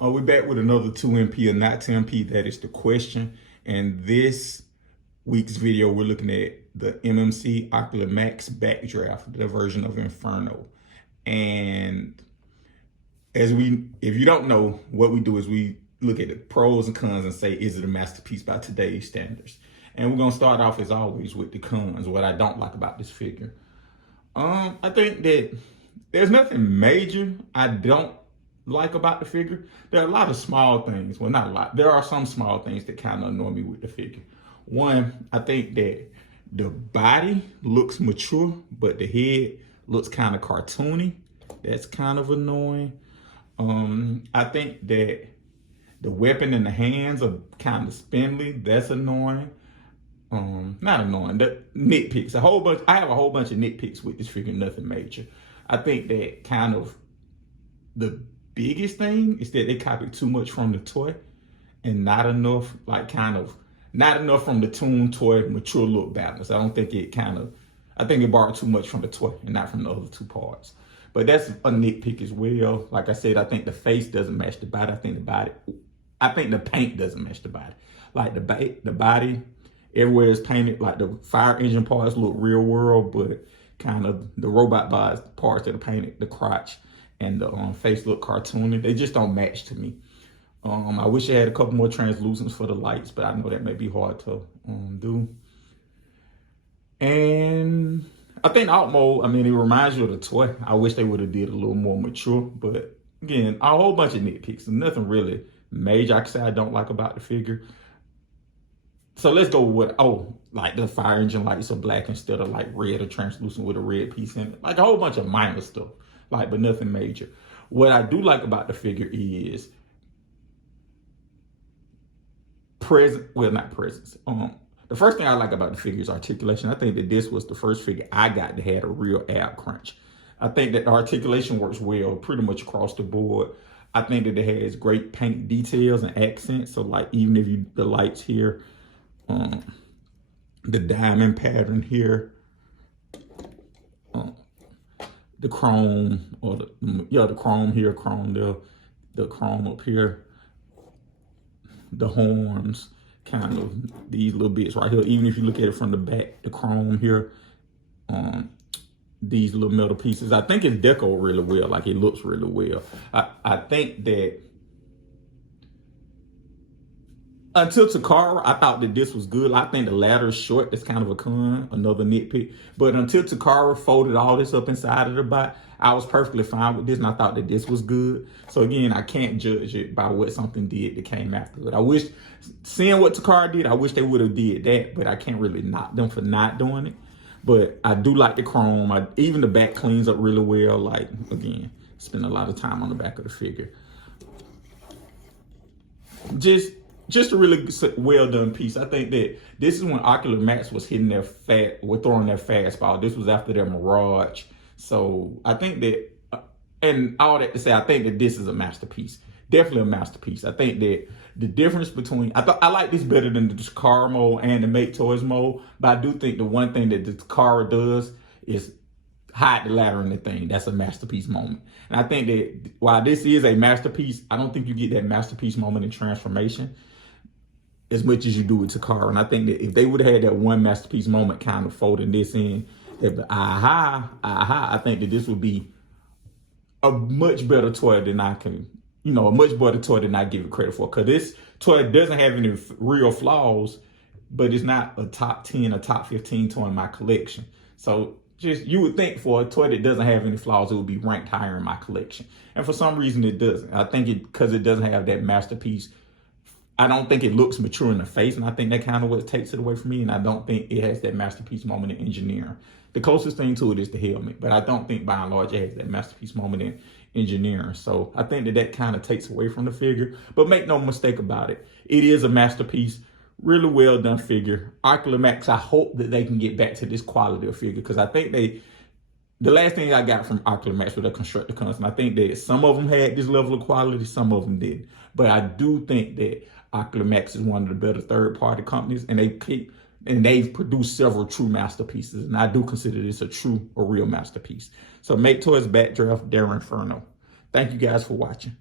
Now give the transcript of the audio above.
We're back with another 2MP or not 2MP. That is the question. And this week's video, we're looking at the MMC Ocular Max Backdraft, the version of Inferno. And if you don't know, what we do is we look at the pros and cons and say, is it a masterpiece by today's standards? And we're gonna start off as always with the cons, what I don't like about this figure. I think that there's nothing major I don't like about the figure. There are a lot of small things. Well, not a lot. There are some small things that kind of annoy me with the figure. One, I think that the body looks mature, but the head looks kind of cartoony. That's kind of annoying. I think that the weapon in the hands are kind of spindly. That's annoying. Not annoying, the nitpicks. I have a whole bunch of nitpicks with this figure, nothing major. I think that kind of the biggest thing is that they copied too much from the toy and not enough, not enough from the Toon toy mature look balance. I think it borrowed too much from the toy and not from the other two parts. But that's a nitpick as well. Like I said, I think the face doesn't match the body. I think the paint doesn't match the body. Like the body, everywhere is painted. Like the fire engine parts look real world, but kind of the robot bodies parts that are painted, the crotch and the face look cartoony. They just don't match to me. I wish I had a couple more translucents for the lights, but I know that may be hard to do. And I think out mode, it reminds you of the toy. I wish they would have did a little more mature, but again, a whole bunch of nitpicks and nothing really major I can say I don't like about the figure. So let's go with, like the fire engine lights are black instead of like red or translucent with a red piece in it. Like a whole bunch of minor stuff, but nothing major. What I do like about the figure is not presence. The first thing I like about the figure is articulation. I think that this was the first figure I got that had a real ab crunch. I think that the articulation works well pretty much across the board. I think that it has great paint details and accents. So like even if the lights here, the diamond pattern here, the chrome or the chrome here, chrome there, the chrome up here, the horns, kind of these little bits right here. Even if you look at it from the back, the chrome here, these little metal pieces. I think it's decorated really well. Like it looks really well. I think that until Takara, I thought that this was good. I think the ladder is short. That's kind of a con, another nitpick. But until Takara folded all this up inside of the bot, I was perfectly fine with this, and I thought that this was good. So again, I can't judge it by what something did that came after it. I wish, seeing what Takara did, I wish they would have did that, but I can't really knock them for not doing it. But I do like the chrome. Even the back cleans up really well. Like, again, spend a lot of time on the back of the figure. Just a really well done piece. I think that this is when Ocular Max was throwing their fastball. This was after their Mirage. So I think that, and all that to say, I think that this is a masterpiece. Definitely a masterpiece. I think that the difference between, I like this better than the Takara mode and the Make Toys mode, but I do think the one thing that the Takara does is hide the ladder in the thing. That's a masterpiece moment. And I think that while this is a masterpiece, I don't think you get that masterpiece moment in transformation as much as you do with Takara. And I think that if they would have had that one masterpiece moment kind of folding this in, I think that this would be a much better toy than I can, a much better toy than I give it credit for. Because this toy doesn't have any real flaws, but it's not a top 10 or top 15 toy in my collection. So you would think for a toy that doesn't have any flaws, it would be ranked higher in my collection. And for some reason it doesn't. I think because it doesn't have that masterpiece, I don't think it looks mature in the face, and I think that kind of what takes it away from me, and I don't think it has that masterpiece moment in engineering. The closest thing to it is the helmet, but I don't think by and large it has that masterpiece moment in engineering. So I think that kind of takes away from the figure, but make no mistake about it. It is a masterpiece, really well done figure. Ocular Max, I hope that they can get back to this quality of figure, because I think the last thing I got from Ocular Max with the Constructicons, and I think that some of them had this level of quality, some of them didn't. But I do think that Ocular Max is one of the better third-party companies, and they've produced several true masterpieces, and I do consider this a real masterpiece. So Make Toys Backdraft, Inferno. Thank you guys for watching.